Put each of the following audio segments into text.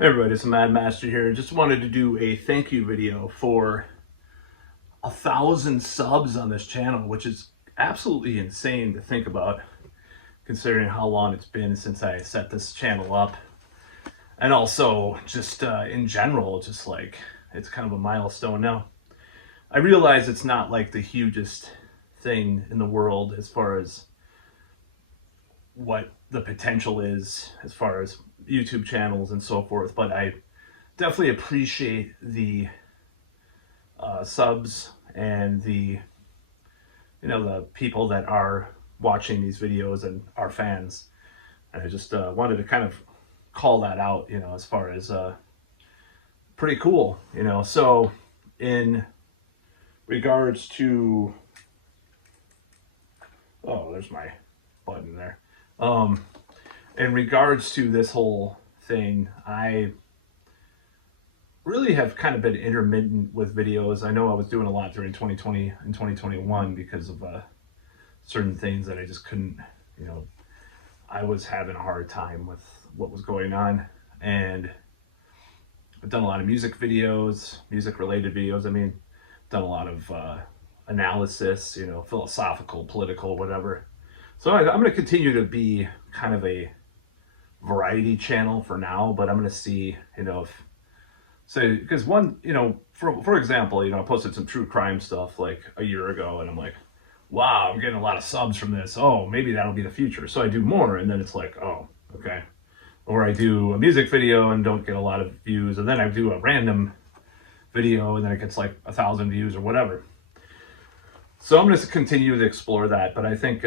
Hey everybody, it's Mad Master here. Just wanted to do a thank you video for 1,000 subs on this channel, which is absolutely insane to think about, considering how long it's been since I set this channel up. And also, just in general, just like, it's kind of a milestone now. I realize it's not like the hugest thing in the world as far as what the potential is as far as YouTube channels and so forth, but I definitely appreciate the subs and the the people that are watching these videos and are fans. And I just wanted to kind of call that out, as far as pretty cool, So in regards to, oh, there's my button there. In regards to this whole thing, I really have kind of been intermittent with videos. I know I was doing a lot during 2020 and 2021 because of certain things that I just couldn't, I was having a hard time with what was going on. And I've done a lot of music videos, music related videos. I mean, done a lot of analysis, philosophical, political, whatever. So I'm going to continue to be kind of a variety channel for now, but I'm going to see, if, say, because one, for example, I posted some true crime stuff like a year ago, and I'm like, wow, I'm getting a lot of subs from this. Oh, maybe that'll be the future. So I do more, and then it's like, oh, okay. Or I do a music video and don't get a lot of views, and then I do a random video, and then it gets like 1,000 views or whatever. So I'm going to continue to explore that, but I think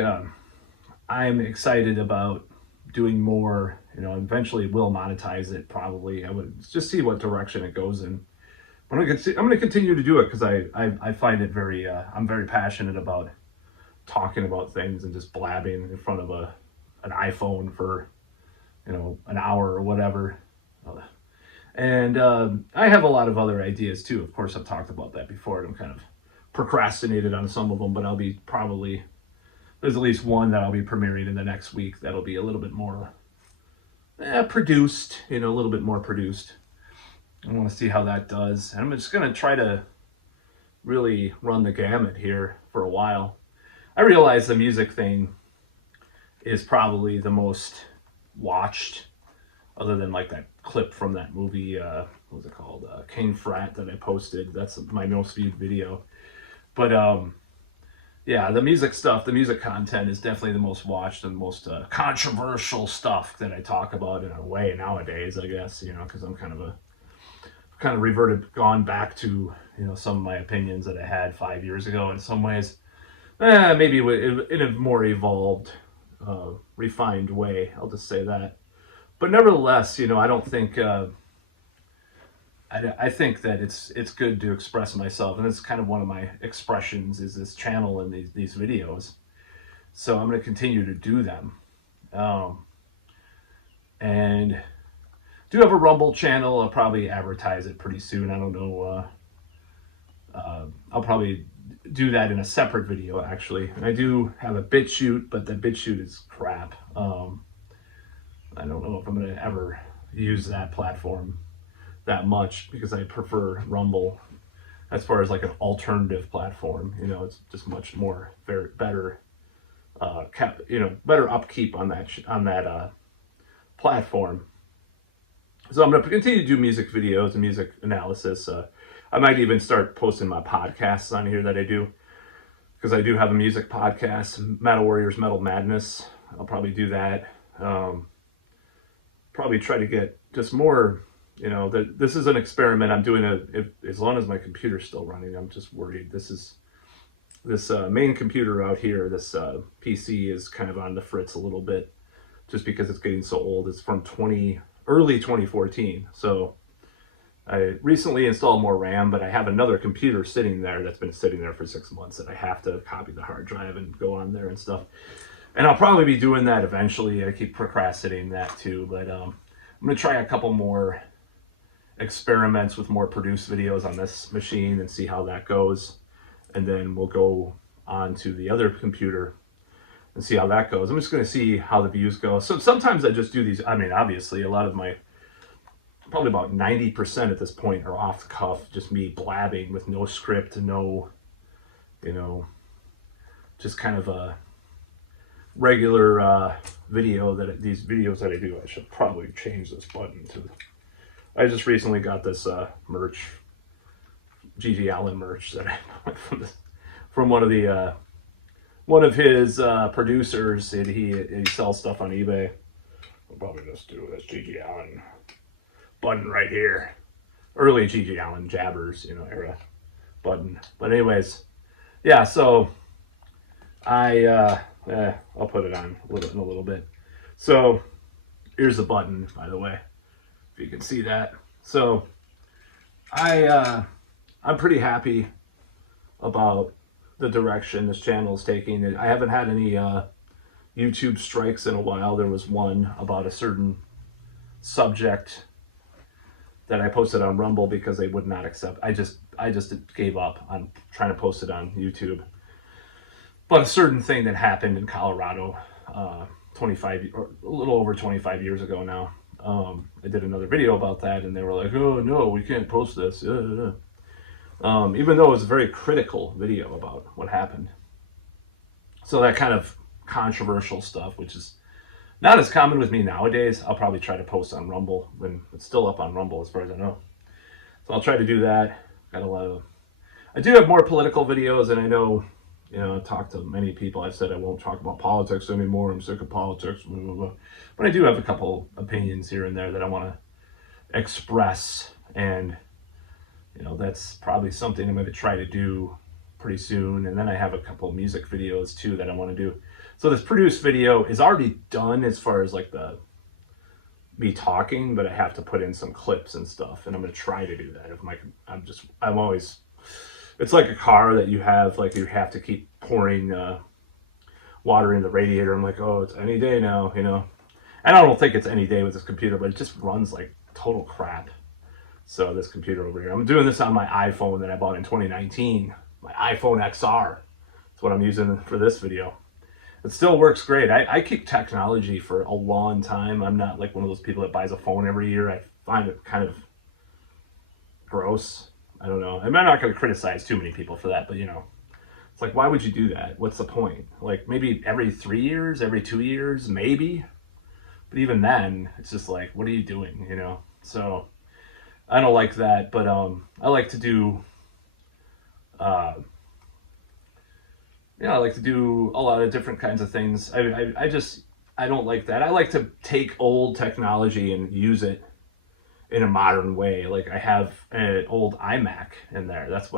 I'm excited about doing more. Eventually will monetize it probably. I would just see what direction it goes in. But I'm going to continue to do it because I find it very, I'm very passionate about talking about things and just blabbing in front of an iPhone for, an hour or whatever. And I have a lot of other ideas too. Of course, I've talked about that before. And I'm kind of procrastinated on some of them, but I'll be probably, there's at least one that I'll be premiering in the next week that'll be a little bit more produced, a little bit more produced. I want to see how that does. And I'm just going to try to really run the gamut here for a while. I realize the music thing is probably the most watched, other than like that clip from that movie, what was it called? King Frat that I posted. That's my most viewed video. But yeah, the music stuff, the music content is definitely the most watched and most controversial stuff that I talk about in a way nowadays, I guess, because I'm kind of gone back to, some of my opinions that I had 5 years ago in some ways. Maybe in a more evolved, refined way, I'll just say that. But nevertheless, I don't think, I think that it's good to express myself, and it's kind of one of my expressions is this channel and these videos. So I'm going to continue to do them, and do have a Rumble channel. I'll probably advertise it pretty soon. I don't know. I'll probably do that in a separate video actually. And I do have a BitChute, but the BitChute is crap. I don't know if I'm going to ever use that platform that much because I prefer Rumble as far as like an alternative platform. It's just much more better better upkeep on that platform. So I'm going to continue to do music videos and music analysis. I might even start posting my podcasts on here that I do, because I do have a music podcast, Metal Warriors Metal Madness. I'll probably do that. Probably try to get just more. This is an experiment. I'm doing as long as my computer's still running. I'm just worried. This main computer out here, this PC is kind of on the fritz a little bit, just because it's getting so old. It's from early 2014. So I recently installed more RAM, but I have another computer sitting there that's been sitting there for 6 months that I have to copy the hard drive and go on there and stuff. And I'll probably be doing that eventually. I keep procrastinating that too, but I'm going to try a couple more experiments with more produced videos on this machine and see how that goes. And then we'll go on to the other computer and see how that goes. I'm just going to see how the views go. So sometimes I just do these. I mean, obviously, a lot of my probably about 90% at this point are off the cuff, just me blabbing with no script, no, you know, just kind of a regular video these videos that I do. I should probably change this button to. I just recently got this merch, G.G. Allen merch that I bought from one of his producers. And he sells stuff on eBay. I'll probably just do this G.G. Allen button right here. Early G.G. Allen jabbers, era button. But anyways, yeah. So I'll put it on in a little bit. So here's the button, by the way, if you can see that. So I'm pretty happy about the direction this channel is taking. I haven't had any YouTube strikes in a while. There was one about a certain subject that I posted on Rumble because they would not accept. I just gave up on trying to post it on YouTube. But a certain thing that happened in Colorado 25 or a little over 25 years ago now. I did another video about that, and they were like, "Oh no, we can't post this." Even though it was a very critical video about what happened. So that kind of controversial stuff, which is not as common with me nowadays, I'll probably try to post on Rumble when it's still up on Rumble, as far as I know. So I'll try to do that. I do have more political videos, and I know, I've talked to many people. I've said I won't talk about politics anymore. I'm sick of politics, blah, blah, blah. But I do have a couple opinions here and there that I want to express, and that's probably something I'm going to try to do pretty soon. And then I have a couple of music videos too that I want to do. So this produced video is already done as far as like me talking, but I have to put in some clips and stuff, and I'm going to try to do that. I'm always, it's like a car that you have to keep pouring water in the radiator. I'm like, oh, it's any day now, And I don't think it's any day with this computer, but it just runs like total crap. So this computer over here, I'm doing this on my iPhone that I bought in 2019, my iPhone XR. That's what I'm using for this video. It still works great. I keep technology for a long time. I'm not like one of those people that buys a phone every year. I find it kind of gross. I don't know. I'm not going to criticize too many people for that, but it's like, why would you do that? What's the point? Like maybe every 3 years, every 2 years, maybe. But even then, it's just like, what are you doing? So I don't like that, but I like to do I like to do a lot of different kinds of things. I don't like that. I like to take old technology and use it in a modern way. Like I have an old iMac in there. That's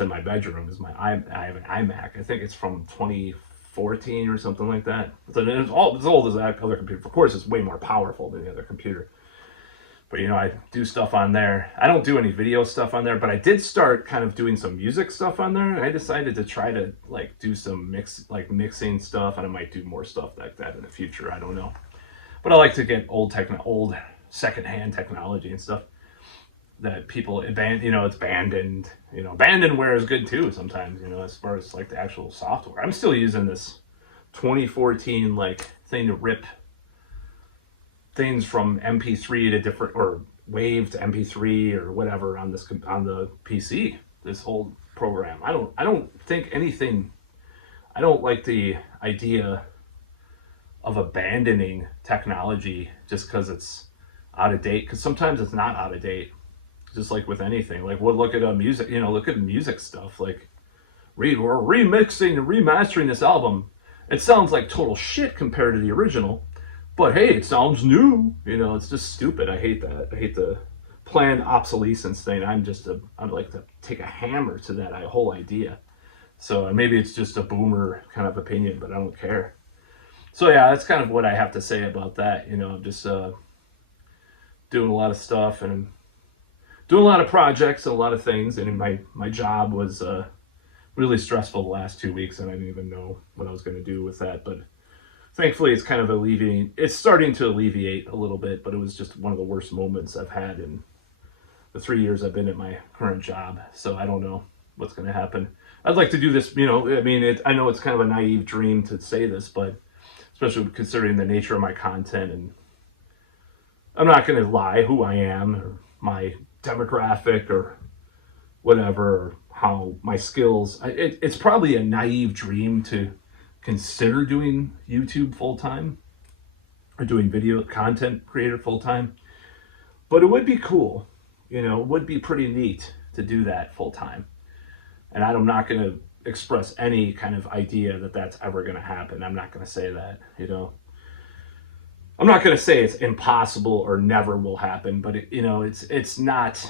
in my bedroom. I have an iMac. I think it's from 2014 or something like that. It's as old as that other computer. Of course, it's way more powerful than the other computer. But I do stuff on there. I don't do any video stuff on there, but I did start kind of doing some music stuff on there. And I decided to try to do some mixing stuff, and I might do more stuff like that in the future. I don't know. But I like to get old secondhand technology and stuff that people it's abandoned. Abandonware is good too sometimes, as far as like the actual software. I'm still using this 2014 thing to rip things from MP3 to different, or wave to MP3 or whatever on the PC. This whole program. I don't like the idea of abandoning technology just because it's out of date. Because sometimes it's not out of date. Just like with anything. Like look at music. Look at music stuff. Like we're remixing and remastering this album. It sounds like total shit compared to the original. But hey, it sounds new. It's just stupid. I hate that. I hate the planned obsolescence thing. I'd like to take a hammer to that whole idea. So maybe it's just a boomer kind of opinion, but I don't care. So yeah, that's kind of what I have to say about that. I'm just doing a lot of stuff and doing a lot of projects and a lot of things. And my job was really stressful the last 2 weeks, and I didn't even know what I was going to do with that. But thankfully, it's kind of alleviating. It's starting to alleviate a little bit, but it was just one of the worst moments I've had in the 3 years I've been at my current job. So I don't know what's going to happen. I'd like to do this, I know it's kind of a naive dream to say this, but especially considering the nature of my content, and I'm not going to lie who I am or my demographic or whatever, or how my skills. It's probably a naive dream to consider doing YouTube full time or doing video content creator full time, but it would be cool. It would be pretty neat to do that full time. And I'm not going to express any kind of idea that that's ever going to happen. I'm not going to say that. I'm not going to say it's impossible or never will happen, but it's not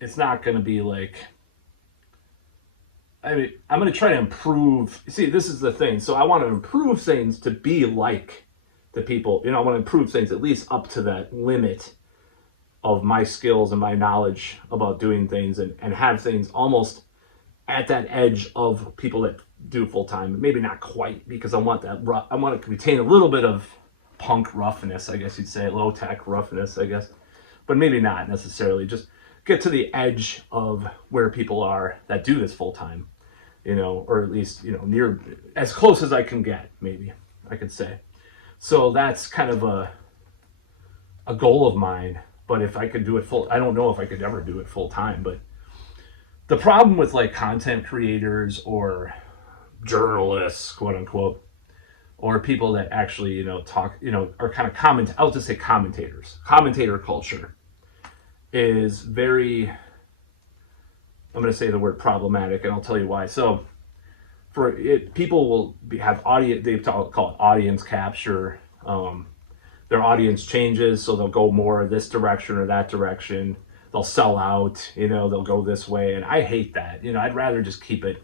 going to be like. I mean, I'm going to try to improve. See, this is the thing. So I want to improve things to be like the people. I want to improve things at least up to that limit of my skills and my knowledge about doing things, and have things almost at that edge of people that do full time. Maybe not quite, because I want to retain a little bit of punk roughness, I guess you'd say, low tech roughness, I guess, but maybe not necessarily. Just get to the edge of where people are that do this full time, or at least near, as close as I can get, maybe I could say. So that's kind of a goal of mine. But if I could do it I don't know if I could ever do it full time. But the problem with like content creators or journalists, quote unquote, or people that actually, talk, are kind of I'll just say commentators. Commentator culture is very, I'm going to say the word problematic, and I'll tell you why. So for it, people will have audience, they call it audience capture. Their audience changes, so they'll go more this direction or that direction. They'll sell out, they'll go this way. And I hate that. I'd rather just keep it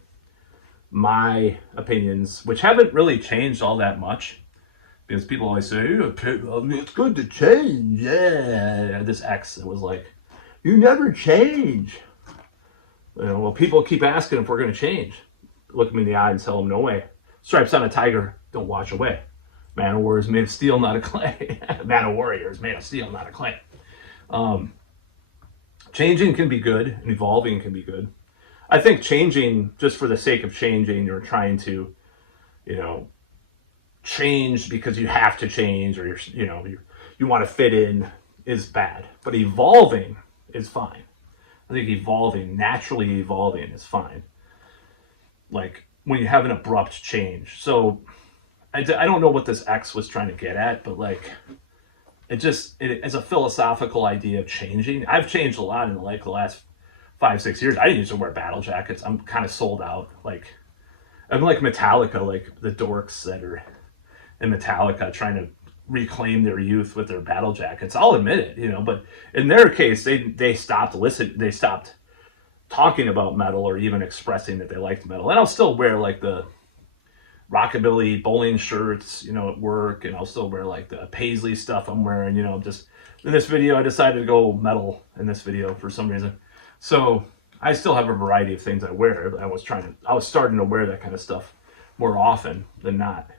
my opinions, which haven't really changed all that much, because people always say, it's good to change. Yeah. This ex that was like, you never change. Well, people keep asking if we're going to change. Look me in the eye and tell them, no way. Stripes on a tiger don't wash away. Man of War is made of steel, not of clay. Man of Warrior is made of steel, not of clay. Changing can be good, and evolving can be good. I think changing just for the sake of changing, or trying to, change because you have to change, or you want to fit in, is bad. But evolving is fine. I think naturally evolving is fine. Like when you have an abrupt change. So I don't know what this X was trying to get at, but like, it as a philosophical idea of changing. I've changed a lot in like the last 5-6 years. I didn't used to wear battle jackets. I'm kind of sold out. Like, I'm like Metallica, like the dorks that are in Metallica trying to reclaim their youth with their battle jackets. I'll admit it, but in their case, they stopped listening. They stopped talking about metal or even expressing that they liked metal. And I'll still wear like the rockabilly bowling shirts, at work, and I'll still wear like the Paisley stuff I'm wearing, just in this video, I decided to go metal in this video for some reason. So I still have a variety of things I wear. I was starting to wear that kind of stuff more often than not.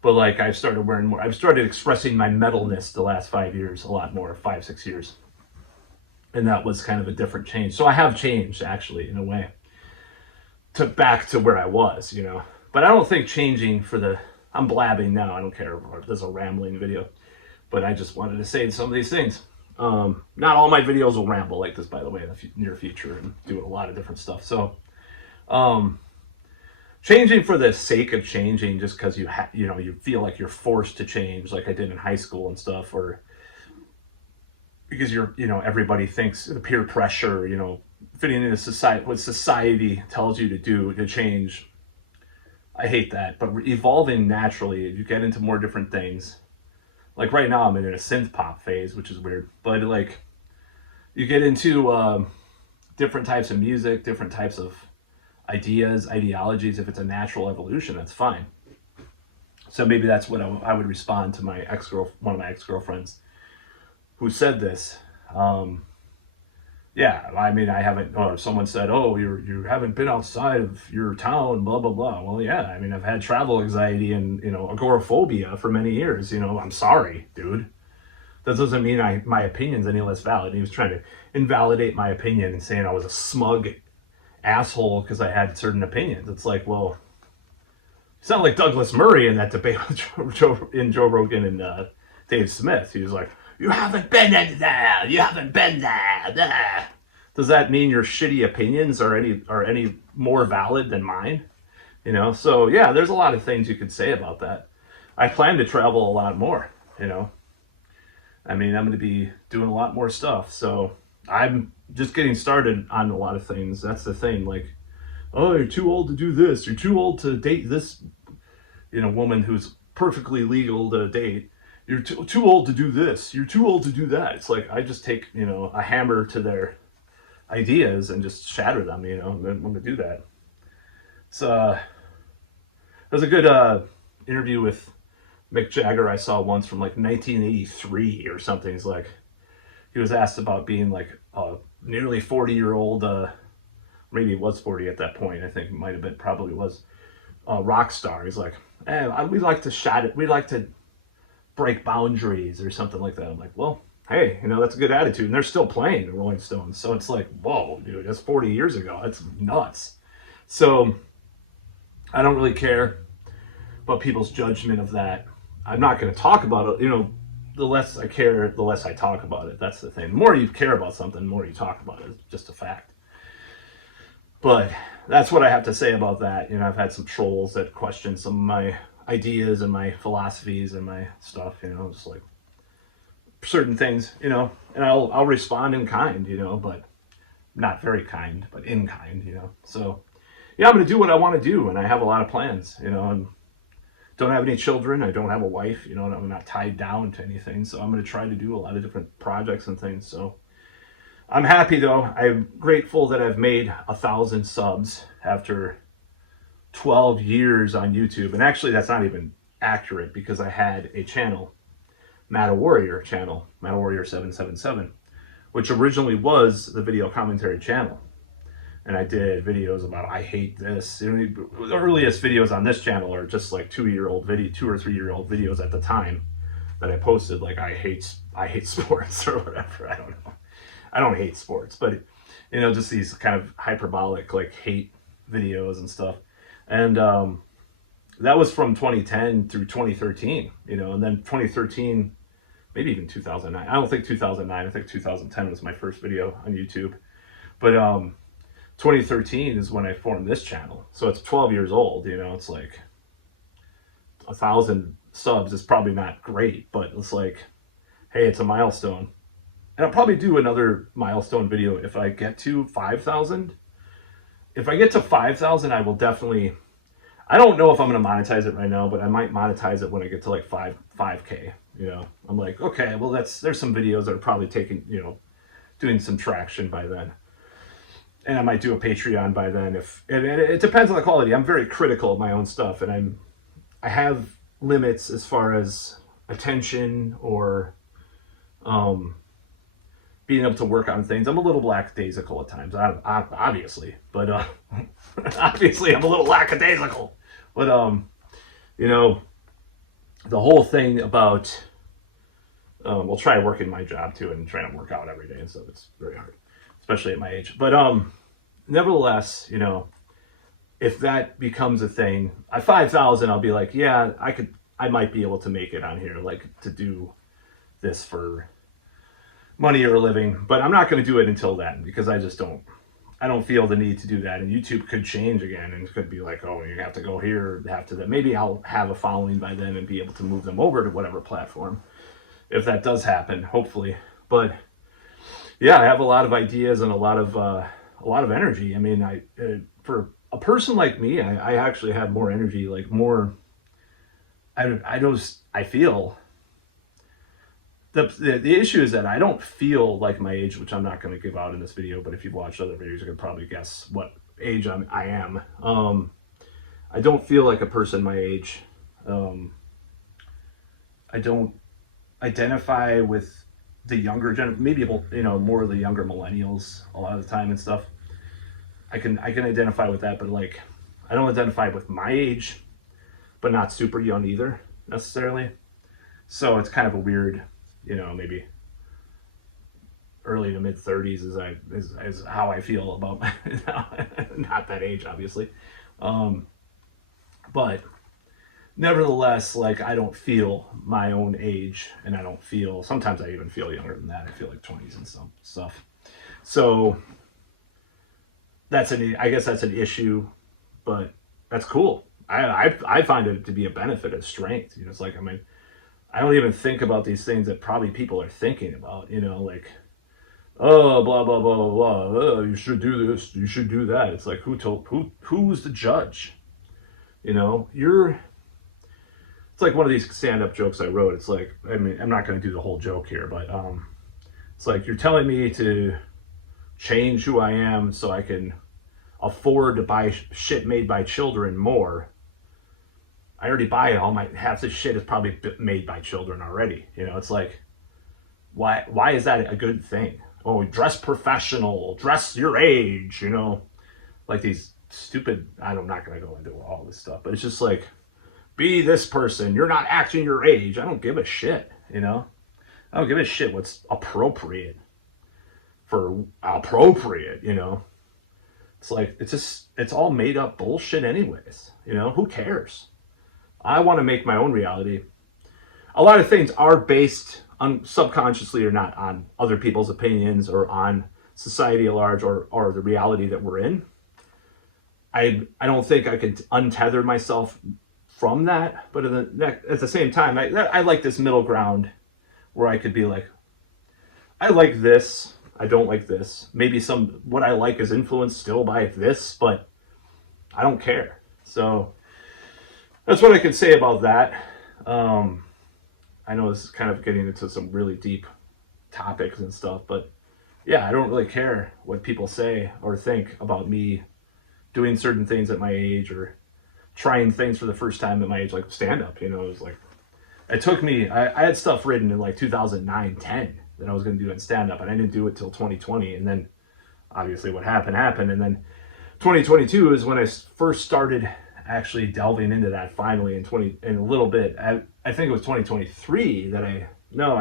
But like I've started expressing my metalness the last 5 years, a lot more, 5-6 years. And that was kind of a different change. So I have changed actually in a way back to where I was, But I don't think changing I'm blabbing now, I don't care if there's a rambling video, but I just wanted to say some of these things. Not all my videos will ramble like this, by the way, in the near future, and doing a lot of different stuff. So, changing for the sake of changing, just because you feel like you're forced to change, like I did in high school and stuff, or because everybody thinks the peer pressure, fitting into society, what society tells you to do to change. I hate that, but evolving naturally, you get into more different things. Like right now, I'm in a synth pop phase, which is weird. But like, you get into different types of music, different types of ideologies. If it's a natural evolution, that's fine. So maybe that's what I would respond to one of my ex-girlfriends, who said this. Yeah, I mean, I haven't, or someone said, oh, you haven't been outside of your town, blah, blah, blah. Well, yeah, I mean, I've had travel anxiety and, agoraphobia for many years. I'm sorry, dude. That doesn't mean my opinion's any less valid. He was trying to invalidate my opinion and saying I was a smug asshole because I had certain opinions. It's like, well, you sound like Douglas Murray in that debate with Joe Rogan and Dave Smith. He was like, You haven't been in there. You haven't been there. There. Does that mean your shitty opinions are any more valid than mine? So yeah, there's a lot of things you could say about that. I plan to travel a lot more. You know, I mean, I'm going to be doing a lot more stuff. So I'm just getting started on a lot of things. That's the thing. Like, oh, you're too old to do this. You're too old to date this, woman who's perfectly legal to date. You're too old to do this. You're too old to do that. It's like I just take, a hammer to their ideas and just shatter them, and I'm going to do that. So there's a good interview with Mick Jagger I saw once from like 1983 or something. He's like, he was asked about being like a nearly 40-year-old, maybe he was 40 at that point. I think it might have been, probably was a rock star. He's like, we like to shot it. We like to break boundaries or something like that. I'm like, well, hey, that's a good attitude. And they're still playing the Rolling Stones. So it's like, whoa, dude, that's 40 years ago. That's nuts. So I don't really care about people's judgment of that. I'm not going to talk about it. The less I care, the less I talk about it. That's the thing. The more you care about something, the more you talk about it. It's just a fact. But that's what I have to say about that. I've had some trolls that question some of my ideas and my philosophies and my stuff, just like certain things, and I'll respond in kind, but not very kind, but in kind, So yeah, I'm going to do what I want to do, and I have a lot of plans, and don't have any children. I don't have a wife, and I'm not tied down to anything. So I'm going to try to do a lot of different projects and things. So I'm happy though. I'm grateful that I've made 1,000 subs after 12 years on YouTube. And actually that's not even accurate because I had a channel, Matt Warrior channel, Matt Warrior 777, which originally was the video commentary channel. And I did videos about I hate this. The earliest videos on this channel are just like 2 or 3 year old videos at the time that I posted, like I hate sports or whatever. I don't know. I don't hate sports, but just these kind of hyperbolic like hate videos and stuff. And that was from 2010 through 2013, and then 2013, maybe even 2009. I don't think 2009. I think 2010 was my first video on YouTube. But 2013 is when I formed this channel. So it's 12 years old, it's like 1,000 subs is probably not great, but it's like, hey, it's a milestone. And I'll probably do another milestone video if I get to 5,000. If I get to 5,000, I will definitely, I don't know if I'm going to monetize it right now, but I might monetize it when I get to like 5K, I'm like, okay, well there's some videos that are probably taking, doing some traction by then. And I might do a Patreon by then and it depends on the quality. I'm very critical of my own stuff, and I have limits as far as attention or being able to work on things. I'm a little lackadaisical at times, obviously, but obviously I'm a little lackadaisical. But the whole thing about we'll try working my job too and trying to work out every day and stuff. It's very hard, especially at my age. But nevertheless, if that becomes a thing, at 5,000, I'll be like, yeah, I might be able to make it on here, like to do this for money or a living, but I'm not going to do it until then because I don't feel the need to do that. And YouTube could change again and it could be like, oh, you have to go here, have to that. Maybe I'll have a following by then and be able to move them over to whatever platform if that does happen, hopefully. But yeah, I have a lot of ideas and a lot of energy. I mean, for a person like me, I actually have more energy, like more. I feel the issue is that I don't feel like my age, which I'm not going to give out in this video. But if you've watched other videos, you can probably guess what age I am. I don't feel like a person my age. I don't identify with the younger maybe more of the younger millennials a lot of the time and stuff. I can identify with that, but like I don't identify with my age, but not super young either necessarily. So it's kind of a weird, maybe early to mid 30s is how I feel about not that age, obviously. But nevertheless, like I don't feel my own age, and I don't feel. Sometimes I even feel younger than that. I feel like 20s and some stuff. So I guess that's an issue, but that's cool. I find it to be a benefit of strength. It's like, I mean, I don't even think about these things that probably people are thinking about. Like, oh, blah blah blah blah blah. Oh, you should do this. You should do that. It's like, who's the judge? You're. It's like one of these stand-up jokes I wrote. It's like, I mean, I'm not going to do the whole joke here, but it's like you're telling me to change who I am so I can afford to buy shit made by children more. I already buy it. Half this shit is probably made by children already. It's like, why is that a good thing? Oh, dress professional, dress your age. Like these stupid. I'm not gonna go into all this stuff, but it's just like, be this person. You're not acting your age. I don't give a shit. I don't give a shit what's appropriate for appropriate. It's like, it's all made up bullshit anyways. Who cares? I want to make my own reality. A lot of things are based on, subconsciously or not, on other people's opinions or on society at large, or the reality that we're in. I don't think I could untether myself from that, but at the same time, I like this middle ground where I could be like, I like this, I don't like this. Maybe what I like is influenced still by this, but I don't care. So that's what I can say about that. I know this is kind of getting into some really deep topics and stuff, but yeah, I don't really care what people say or think about me doing certain things at my age, or trying things for the first time at my age, like stand up. It was like, it took me, I had stuff written in like 2009, 10 that I was going to do in stand up, and I didn't do it till 2020. And then obviously what happened. And then 2022 is when I first started actually delving into that finally in a little bit. I think it was 2023 I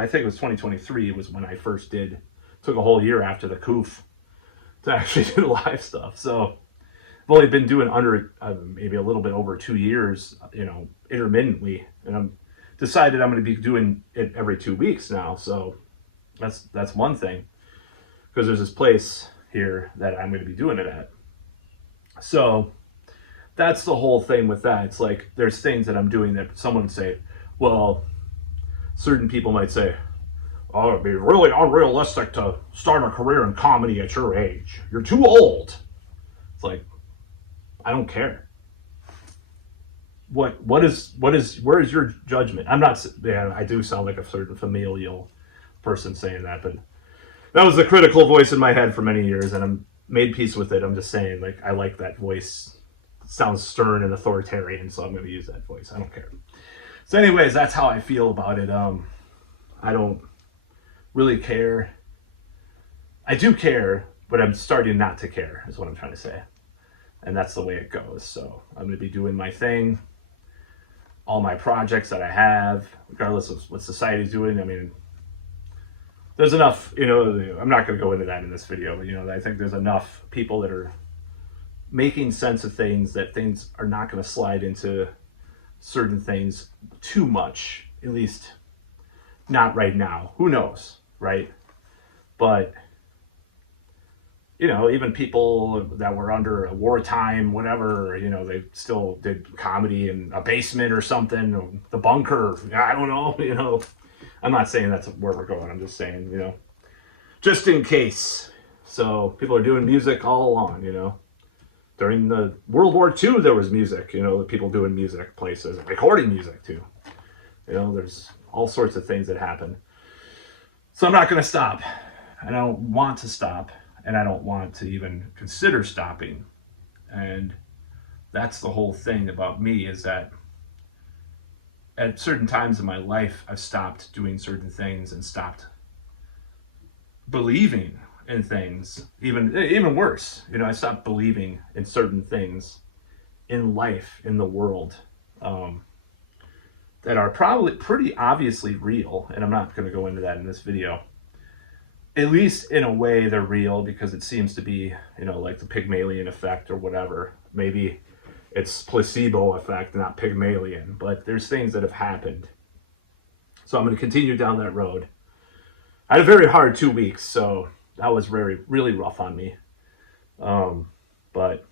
think it was 2023 was when I first took a whole year after the coof to actually do live stuff. So I've only been doing under maybe a little bit over 2 years, intermittently, and I'm decided I'm going to be doing it every 2 weeks now. So that's one thing, because there's this place here that I'm going to be doing it at. So that's the whole thing with that. It's like, there's things that I'm doing that someone would say, well, certain people might say, oh, it'd be really unrealistic to start a career in comedy at your age. You're too old. It's like, I don't care. Where is your judgment? I'm not, yeah, I do sound like a certain familial person saying that, but that was the critical voice in my head for many years, and I'm made peace with it. I'm just saying, like, I like that voice. It sounds stern and authoritarian, so I'm going to use that voice. I don't care. So anyways, that's how I feel about it. I don't really care. I do care, but I'm starting not to care, is what I'm trying to say. And that's the way it goes. So I'm going to be doing my thing, all my projects that I have, regardless of what society's doing. I mean, there's enough, I'm not going to go into that in this video, but, I think there's enough people that are making sense of things, that things are not going to slide into certain things too much, at least not right now. Who knows, right? But, even people that were under a wartime, whatever, they still did comedy in a basement or something, or the bunker. I don't know, I'm not saying that's where we're going. I'm just saying, just in case. So people are doing music all along, During the World War II, there was music, people doing music places, recording music too. There's all sorts of things that happen. So I'm not going to stop. I don't want to stop, and I don't want to even consider stopping. And that's the whole thing about me, is that at certain times in my life, I've stopped doing certain things and stopped believing in things. Even worse, I stopped believing in certain things in life, in the world, that are probably pretty obviously real. And I'm not going to go into that in this video. At least in a way, they're real, because it seems to be, like the Pygmalion effect or whatever. Maybe it's placebo effect, not Pygmalion. But there's things that have happened. So I'm going to continue down that road. I had a very hard 2 weeks, so that was really rough on me. But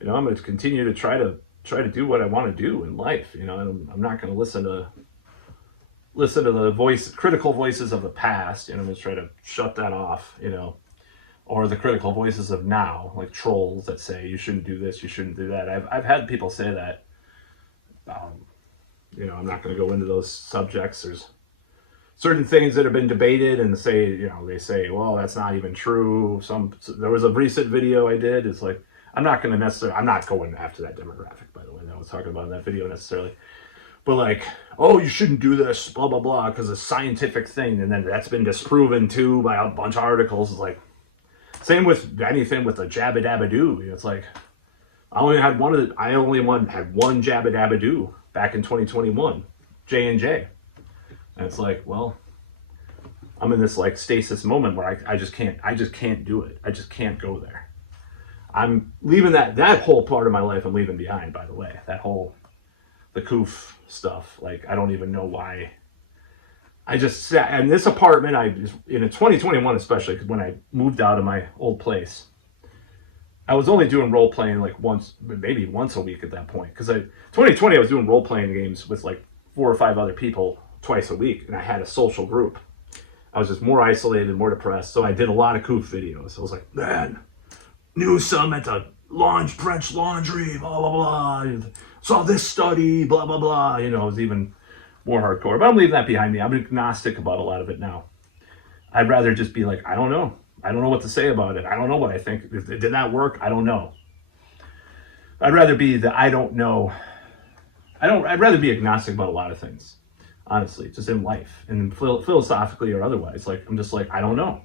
I'm going to continue to try to do what I want to do in life. And I'm not going to listen to the critical voices of the past. I'm going to try to shut that off. Or the critical voices of now, like trolls that say you shouldn't do this, you shouldn't do that. I've had people say that. I'm not going to go into those subjects. There's certain things that have been debated, and they say, well, that's not even true. There was a recent video I did. It's like, I'm not going after that demographic, by the way, that I was talking about in that video necessarily. But like, oh, you shouldn't do this, blah, blah, blah, because it's a scientific thing. And then that's been disproven too by a bunch of articles. It's like, same with anything with a jabba dabba doo. It's like, I only had one jabba dabba doo back in 2021, J&J. And it's like, well, I'm in this like stasis moment where I just can't do it. I just can't go there. I'm leaving that whole part of my life. I'm leaving behind, by the way, the coof stuff. Like, I don't even know why. I just sat in this apartment. In 2021, especially, because when I moved out of my old place, I was only doing role playing like maybe once a week at that point. Because 2020, I was doing role playing games with like 4 or 5 other people twice a week, and I had a social group. I was just more isolated, more depressed, so I did a lot of coof videos. I was like, man, knew some at the French Laundry, blah blah blah. Saw this study, blah blah blah. It was even more hardcore, but I'm leaving that behind me. I'm agnostic about a lot of it now. I'd rather just be like, I don't know what to say about it. I don't know what I think. Did that work? I don't know. I'd rather be I don't know. I'd rather be agnostic about a lot of things, honestly, just in life and philosophically or otherwise. Like, I'm just like, I don't know.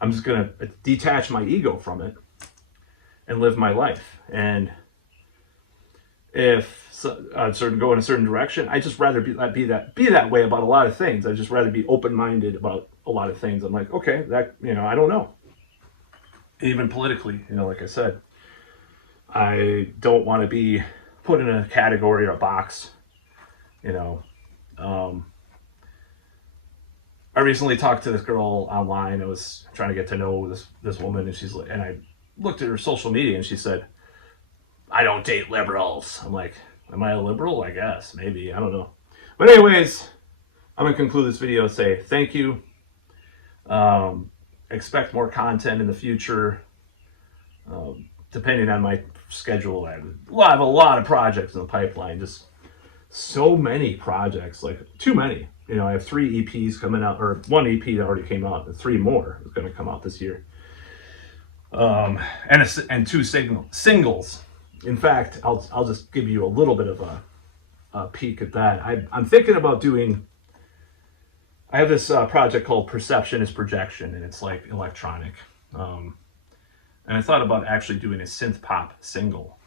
I'm just gonna detach my ego from it and live my life. And if go in a certain direction, I just rather be that way about a lot of things. I just rather be open-minded about a lot of things. I'm like, okay, that I don't know. Even politically, like I said, I don't want to be put in a category or a box. I recently talked to this girl online. I was trying to get to know this woman, and I looked at her social media, and she said, I don't date liberals. I'm like, am I a liberal? I guess, maybe, I don't know. But anyways, I'm gonna conclude this video and say thank you. Expect more content in the future. Depending on my schedule, I have a lot of projects in the pipeline. Just so many projects, like too many. I have 3 EPs coming out, or 1 EP that already came out, and 3 more is going to come out this year. And 2 singles. In fact, I'll just give you a little bit of a peek at that. I'm thinking about doing. I have this project called Perception is Projection, and it's like electronic. And I thought about actually doing a synth pop single.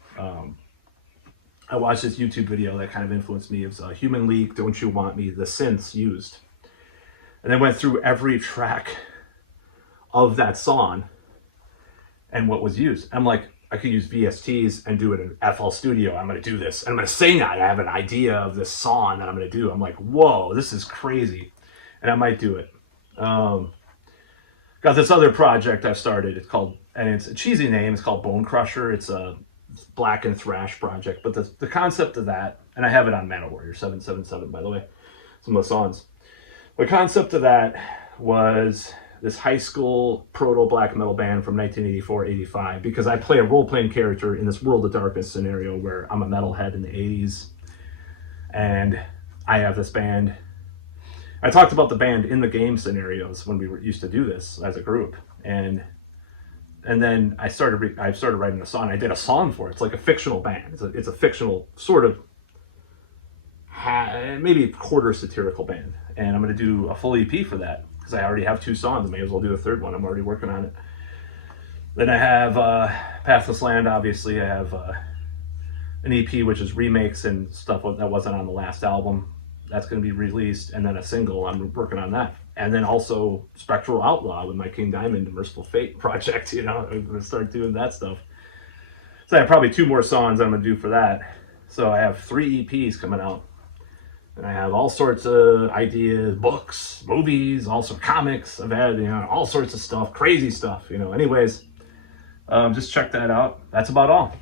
I watched this YouTube video that kind of influenced me. It was Human League, Don't You Want Me, the synths used. And I went through every track of that song and what was used. I'm like, I could use VSTs and do it in FL Studio. I'm going to do this. And I'm going to sing it. I have an idea of this song that I'm going to do. I'm like, whoa, this is crazy. And I might do it. Got this other project I've started. It's a cheesy name. It's called Bone Crusher. It's a black and thrash project. But the concept of that, and I have it on Mana Warrior 777, by the way, some of the songs. The concept of that was this high school proto black metal band from 1984-85, because I play a role-playing character in this World of Darkness scenario where I'm a metalhead in the 80s, and I have this band. I talked about the band in the game scenarios when we used to do this as a group, and then I started writing a song. I did a song for it. It's like a fictional band. It's a fictional sort of maybe quarter satirical band, and I'm going to do a full EP for that because I already have 2 songs. I may as well do a third one. I'm already working on it. Then I have Pathless Land. Obviously, I have an EP which is remakes and stuff that wasn't on the last album. That's going to be released, and then a single. I'm working on that, and then also Spectral Outlaw with my King Diamond Merciful Fate project. I'm going to start doing that stuff. So I have probably 2 more songs I'm gonna do for that. So I have 3 EPs coming out, and I have all sorts of ideas, books, movies, also comics. I've had all sorts of stuff, crazy stuff. Anyways, just check that out. That's about all.